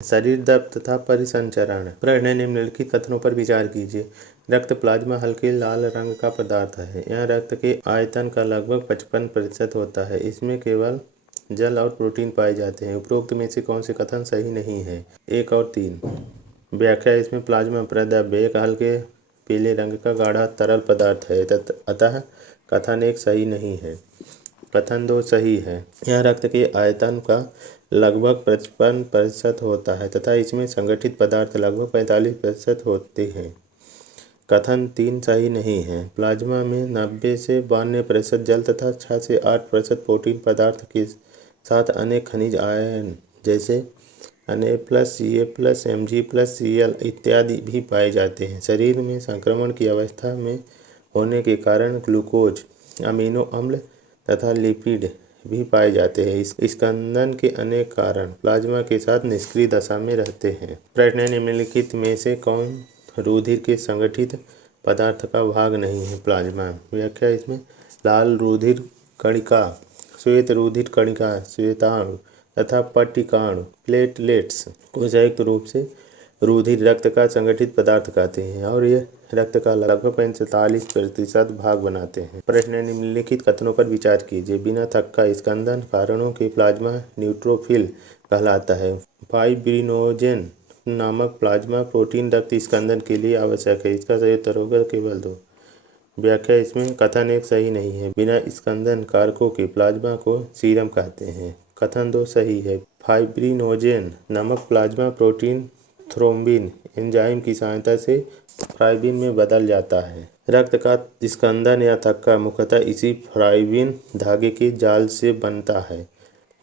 शरीर द्रव तथा परिसंचरण। प्रश्न निम्नलिखित कथनों पर विचार कीजिए। रक्त प्लाज्मा हल्के लाल रंग का पदार्थ है। यह रक्त के आयतन का लगभग 55% होता है। इसमें केवल जल और प्रोटीन पाए जाते हैं। उपरोक्त में से कौन से कथन सही नहीं है? 1 और 3। व्याख्या। इसमें प्लाज्मा प्रद्रव्य एक हल्के पीले रंग का गाढ़ा तरल पदार्थ है, अतः कथन 1 सही नहीं है। कथन 2 सही है। यह रक्त के आयतन का लगभग 55% होता है तथा इसमें संगठित पदार्थ लगभग 45% होते हैं। कथन 3 सही नहीं है। प्लाज्मा में 90 से 92% जल तथा 6 से 8% प्रोटीन पदार्थ के साथ अनेक खनिज आयन जैसे Na+, Ca+, Mg+, Cl इत्यादि भी पाए जाते हैं। शरीर में संक्रमण की अवस्था में होने के कारण ग्लूकोज, अमीनो अम्ल तथा लिपिड भी पाए जाते हैं। स्कंदन के अनेक कारण प्लाज्मा के साथ निष्क्रिय दशा में रहते हैं। प्रश्न निम्नलिखित में से कौन रुधिर के संगठित पदार्थ का भाग नहीं है? प्लाज्मा। व्याख्या। इसमें लाल रुधिर कणिका, श्वेत रुधिर कणिका, श्वेताणु तथा पट्टिकाणु प्लेटलेट्स को संयुक्त रूप से रुधिर रक्त का संगठित पदार्थ कहते हैं और ये रक्त का लगभग 45% भाग बनाते हैं। प्रश्न निम्नलिखित कथनों पर विचार कीजिए। बिना थक्का का स्कंदन कारणों के प्लाज्मा न्यूट्रोफिल कहलाता है। फाइब्रिनोजेन नामक प्लाज्मा प्रोटीन रक्त स्कंदन के लिए आवश्यक है। इसका सही उत्तर होगा केवल 2। व्याख्या। इसमें कथन 1 सही नहीं है। बिना स्कंदन कारकों के प्लाज्मा को सीरम कहते हैं। कथन 2 सही है। फाइब्रिनोजेन नामक प्लाज्मा प्रोटीन थ्रोम्बिन एंजाइम की सहायता से फाइब्रिन में बदल जाता है। रक्त का स्कंदन या थक्का मुख्यतः इसी फाइब्रिन धागे के जाल से बनता है।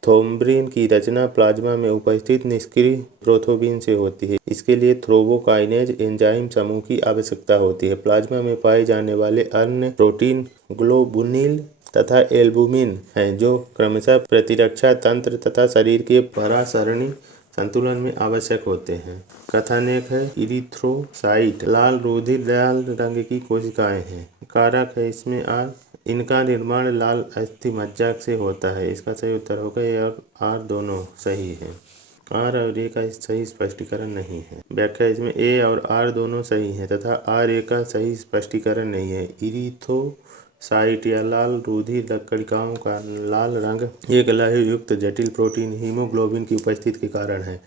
थ्रोम्बिन की रचना प्लाज्मा में उपस्थित निष्क्रिय प्रोथोबिन से होती है। इसके लिए थ्रोम्बोकाइनेज एंजाइम समूह की आवश्यकता होती है। प्लाज्मा में पाए जाने वाले अन्य प्रोटीन ग्लोबुलिन तथा एल्बुमिन हैं जो क्रमशः प्रतिरक्षा तंत्र तथा शरीर के परासरणी संतुलन में आवश्यक होते हैं। कथन 1 है। इरिथ्रोसाइट लाल रुधिर लाल रंग की कोशिकाएं हैं। कारक है इसमें आर। इनका निर्माण लाल अस्थि मज्जा से होता है। इसका सही उत्तर होगा ए और आर दोनों सही है। आर और ए का सही स्पष्टीकरण नहीं है। व्याख्या। इसमें ए और आर दोनों सही हैं तथा आर ए का सही स्पष्टीकरण नहीं है। इरिथ्रोसाइट या लाल रुधिर कणिकाओं का लाल रंग एक लहू युक्त जटिल प्रोटीन हीमोग्लोबिन की उपस्थिति के कारण है।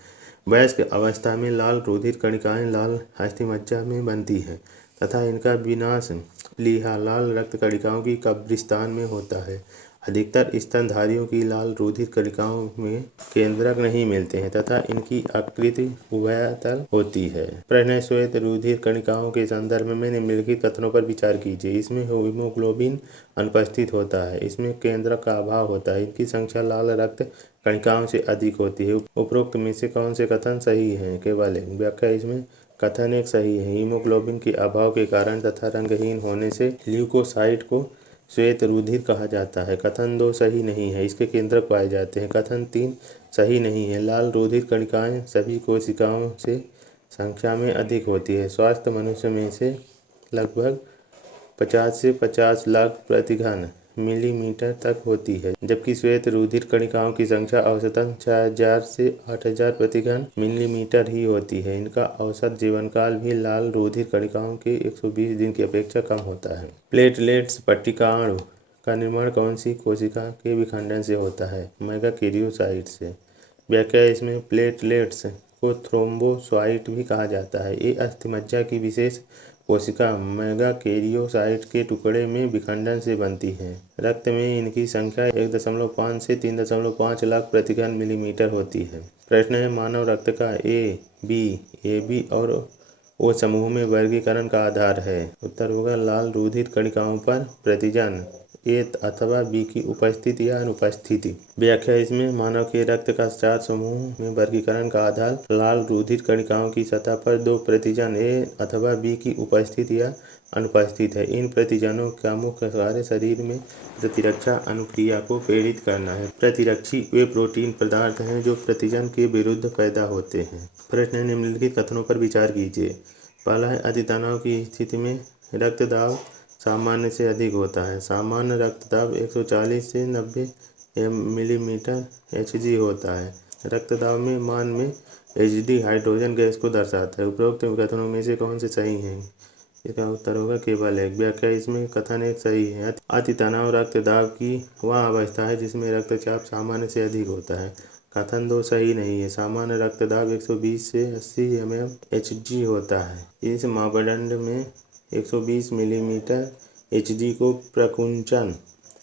वयस्क अवस्था में लाल रुधिर कणिकाएं लाल अस्थिमज्जा में बनती हैं तथा इनका विनाश प्लीहा लाल रक्त कणिकाओं की कब्रिस्तान में होता है। अधिकतर स्तनधारियों की लाल रुधिर कणिकाओं में केंद्रक नहीं मिलते हैं तथा इनकी आकृति उभयतल होती है। प्रश्न। श्वेत रुधिर कणिकाओं के संदर्भ में निम्नलिखित कथनों पर विचार कीजिए। इसमें हीमोग्लोबिन अनुपस्थित होता है। इसमें केंद्रक का अभाव होता है। इनकी संख्या लाल रक्त कणिकाओं से अधिक होती है। उपरोक्त में से कौन से कथन सही हैं? केवल एक। व्याख्या। इसमें कथन 1 सही है। हीमोग्लोबिन के अभाव के कारण तथा रंगहीन होने से ल्यूकोसाइट को श्वेत रुधिर कहा जाता है। कथन 2 सही नहीं है। इसके केंद्रक पाए जाते हैं। कथन 3 सही नहीं है। लाल रुधिर कणिकाएं सभी कोशिकाओं से संख्या में अधिक होती है। स्वस्थ मनुष्य में से लगभग 50 से 50 लाख प्रति घन मिलीमीटर तक होती है, जबकि श्वेत रुधिर कणिकाओं की संख्या औसतन 6000 से 8000 प्रति घन मिलीमीटर ही होती है। इनका औसत जीवनकाल भी लाल रुधिर कणिकाओं के 120 दिन की अपेक्षा कम होता है। प्लेटलेट्स पट्टिकाणु का निर्माण कौन सी कोशिका के विखंडन से होता है? मेगाकैरियोसाइट से। व्याख्या। इसमें प्लेटलेट्स को थ्रोम्बोसाइट भी कहा जाता है। ये अस्थिमज्जा की विशेष कोशिका मेगाकैरियोसाइट के टुकड़े में विखंडन से बनती हैं। रक्त में इनकी संख्या 1.5 से 3.5 लाख प्रति घन मिलीमीटर होती है। प्रश्न है। मानव रक्त का ए, बी, AB और ओ समूह में वर्गीकरण का आधार है। उत्तर होगा लाल रुधिर कणिकाओं पर प्रतिजन ए अथवा बी की उपस्थिति या अनुपस्थिति। व्याख्या। इसमें मानव के रक्त का 4 समूह में वर्गीकरण का आधार लाल रुधिर कणिकाओं की सतह पर 2 प्रतिजन ए अथवा बी की उपस्थिति या अनुपस्थित है। इन प्रतिजनों का मुख्य कार्य शरीर में प्रतिरक्षा अनुक्रिया को प्रेरित करना है। प्रतिरक्षी वे प्रोटीन पदार्थ हैं जो प्रतिजन के विरुद्ध पैदा होते हैं। प्रश्न। निम्नलिखित कथनों पर विचार कीजिए। पहला है। अतितनाव की स्थिति में रक्तदाब सामान्य से अधिक होता है। सामान्य रक्तदाब 140 से 90 मिलीमीटर Hg होता है। रक्तदाब में मान में HD हाइड्रोजन गैस को दर्शाता है। उपरोक्त कथनों में से कौन से सही हैं? इसका उत्तर होगा केवल एक। व्याख्या इसमें कथन एक सही है। अति तनाव रक्तदाब की वह अवस्था है जिसमें रक्तचाप सामान्य से अधिक होता है। कथन 2 सही नहीं है। सामान्य रक्तदाब 120 से 80 mmHg होता है। इस मापदंड में 120 मिलीमीटर Hg को प्रकुंचन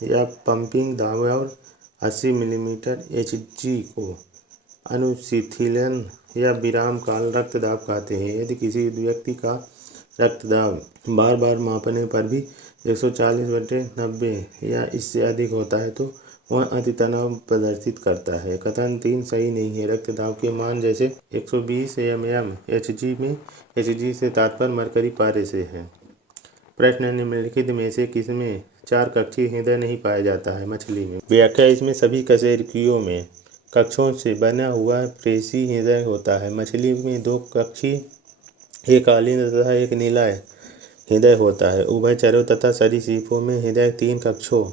या पंपिंग दाब और 80 मिलीमीटर Hg को अनुशीतलन या विराम काल रक्तदाब कहते हैं। यदि किसी व्यक्ति का रक्तदाब बार बार मापने पर भी 140/90 या इससे अधिक होता है तो वह अति तनाव प्रदर्शित करता है। कथन 3 सही नहीं है। रक्तदाब के मान जैसे 120 mmHg में Hg से तात्पर्य मरकरी पारे से है। प्रश्न निम्नलिखित में से किसमें 4 कक्षीय हृदय नहीं पाया जाता है? मछली में। व्याख्या इसमें सभी कशेरुकियों में कक्षों से बना हुआ प्रेसी हृदय होता है। मछली में 2 कक्षीय, एक आलिंद तथा एक नीला हृदय होता है। उभयचरों तथा सरीसृपों में हृदय 3 कक्षों,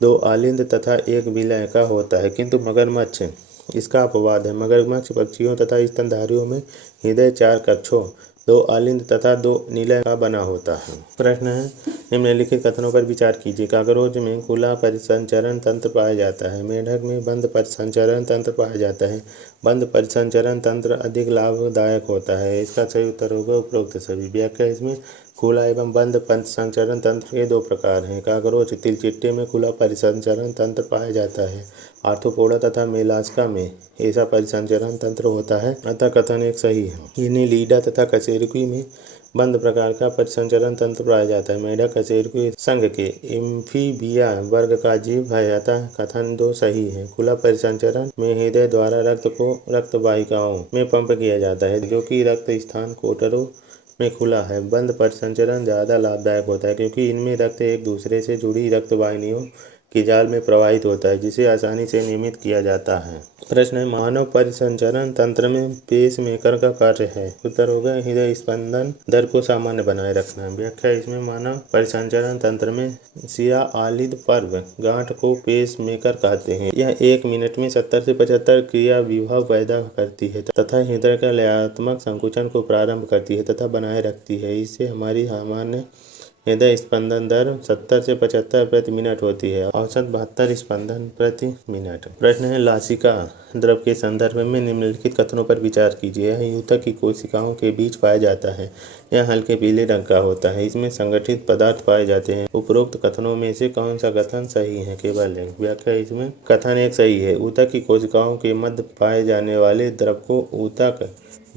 2 आलिंद तथा एक विलय का होता है, किंतु मगरमच्छ इसका अपवाद है। मगरमच्छ पक्षियों तथा स्तनधारियों में हृदय 4 कक्षों, 2 आलिंद तथा 2 नीलय का बना होता है। प्रश्न है निम्नलिखित कथनों पर विचार कीजिए। कागरोच में खुला परिसंचरण तंत्र पाया जाता है। मेढक में बंद परिसंचरण तंत्र पाया जाता है। बंद परिसंचरण तंत्र अधिक लाभदायक होता है। इसका सही उत्तर होगा उपरोक्त सभी। व्याख्या इसमें खुला एवं बंद परिसंचरण तंत्र के 2 प्रकार हैं। कागरोच तिलचिट्टे में खुला परिसंचरण तंत्र पाया जाता है। आर्थ्रोपोडा तथा मेलास्का में ऐसा परिसंचरण तंत्र होता है, अतः कथन एक सही है। इनेलिडा तथा कशेरुकी में बंद प्रकार का परिसंचरण तंत्र पाया जाता है। मेढक कशेरुकी संघ के एम्फीबिया वर्ग का जीव है, अतः कथन 2 सही है। खुला परिसंचरण में हृदय द्वारा रक्त को रक्तवाहिकाओं में पंप किया जाता है, जो कि रक्त स्थान कोटरों में खुला है। बंद परिसंचरण ज़्यादा लाभदायक होता है क्योंकि इनमें रक्त एक दूसरे से जुड़ी रक्तवाहिनियों की जाल में प्रवाहित होता है, जिसे आसानी से नियमित किया जाता है। प्रश्न है मानव परिसंचरण तंत्र में पेस मेकर का कार्य है। उत्तर होगा हृदय स्पंदन दर को सामान्य बनाए रखना। व्याख्या इसमें मानव परिसंचरण तंत्र में सिया आलिद पर्व गांठ को पेस मेकर कहते हैं। यह 1 मिनट में 70 से 75 क्रिया विभव पैदा करती है तथा हृदय का लयात्मक संकुचन को प्रारंभ करती है तथा बनाए रखती है। इससे हमारी सामान्य हृदय स्पंदन दर 70 से 75 प्रति मिनट होती है, औसत 72 स्पंदन प्रति मिनट। प्रश्न है लासिका द्रव के संदर्भ में निम्नलिखित कथनों पर विचार कीजिए। यह यूतक की कोशिकाओं के बीच पाया जाता है। यह हल्के पीले रंग का होता है। इसमें संगठित पदार्थ पाए जाते हैं। उपरोक्त कथनों में से कौन सा कथन सही है? केवल एक। व्याख्या इसमें कथन एक सही है। ऊतक की कोशिकाओं के मध्य पाए जाने वाले द्रव को ऊतक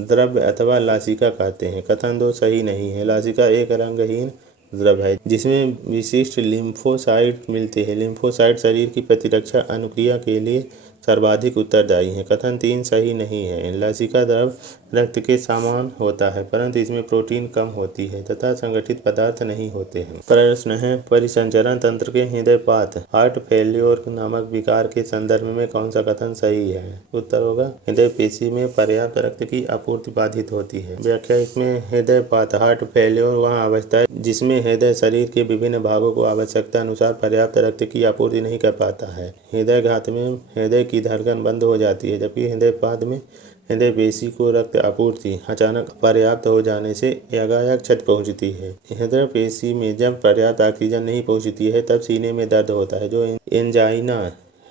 द्रव अथवा लासिका कहते हैं। कथन 2 सही नहीं है। लासिका एक रंगहीन द्रव है जिसमें विशिष्ट लिम्फोसाइट मिलते हैं। लिम्फोसाइट शरीर की प्रतिरक्षा अनुक्रिया के लिए सर्वाधिक उत्तरदायी हैं। कथन 3 सही नहीं है। लासिका द्रव रक्त के समान होता है, परंतु इसमें प्रोटीन कम होती है तथा संगठित पदार्थ नहीं होते हैं। प्रश्न है परिसंचरण तंत्र के हृदयपात हार्ट फेल्योर नामक विकार के संदर्भ में कौन सा कथन सही है? उत्तर होगा हृदय पेशी में पर्याप्त रक्त की आपूर्ति बाधित होती है। व्याख्या इसमें हृदयपात हार्ट फेल्योर वह अवस्था है जिसमें हृदय शरीर के विभिन्न भागों को आवश्यकता अनुसार पर्याप्त रक्त की आपूर्ति नहीं कर पाता है। हृदय घात में हृदय की धड़कन बंद हो जाती है, जबकि हृदयपात में हृदय पेशी को रक्त आपूर्ति अचानक पर्याप्त हो जाने से एकाएक क्षति पहुंचती है। हृदय पेशी में जब पर्याप्त ऑक्सीजन नहीं पहुंचती है तब सीने में दर्द होता है, जो एंजाइना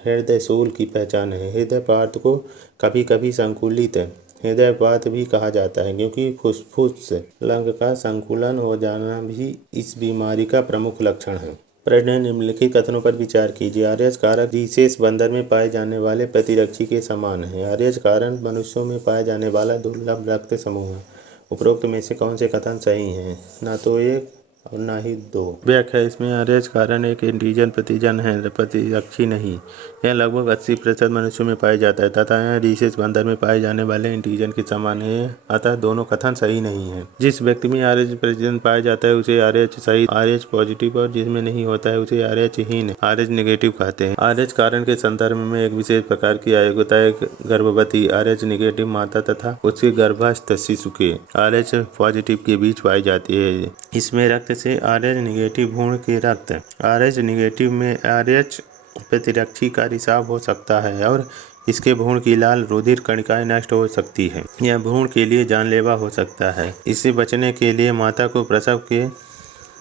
हृदय शूल की पहचान है। हृदयपात को कभी कभी संकुलित हृदयपात भी कहा जाता है, क्योंकि फुसफुस लंग का संकुलन हो जाना भी इस बीमारी का प्रमुख लक्षण है। प्रश्न निम्नलिखित कथनों पर विचार कीजिए। आरएच कारक रीसेस बंदर में पाए जाने वाले प्रतिरक्षी के समान है। आरएच कारक मनुष्यों में पाया जाने वाला दुर्लभ रक्त समूह है। उपरोक्त में से कौन से कथन सही हैं? ना तो 1 और ना ही 2। व्याख्या इसमें आरएच कारण एक एंटीजन प्रतिजन है, प्रतिरक्षी नहीं। यह लगभग 80% मनुष्यों में पाया जाता है तथा यह रीसेस बंदर में पाए जाने वाले एंटीजन के समान है, अतः दोनों कथन सही नहीं है। जिस व्यक्ति में आरएच प्रतिजन पाया जाता है उसे आरएच सही आरएच पॉजिटिव और जिसमें नहीं होता है उसे आरएच हीन आरएच नेगेटिव कहते हैं। आरएच कारण के संदर्भ में एक विशेष प्रकार की अयोग्यता एक गर्भवती आरएच नेगेटिव माता तथा उसके गर्भस्थ शिशु के आरएच पॉजिटिव के बीच पाई जाती है। इसमें रक्त से आरएच नेगेटिव भ्रूण के रक्त आरएच नेगेटिव में आरएच प्रतिरक्षी का रिसाव हो सकता है और इसके भ्रूण की लाल रुधिर कणिकाएं नष्ट हो सकती है। यह भ्रूण के लिए जानलेवा हो सकता है। इससे बचने के लिए माता को प्रसव के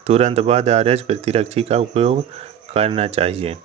तुरंत बाद आरएच प्रतिरक्षी का उपयोग करना चाहिए।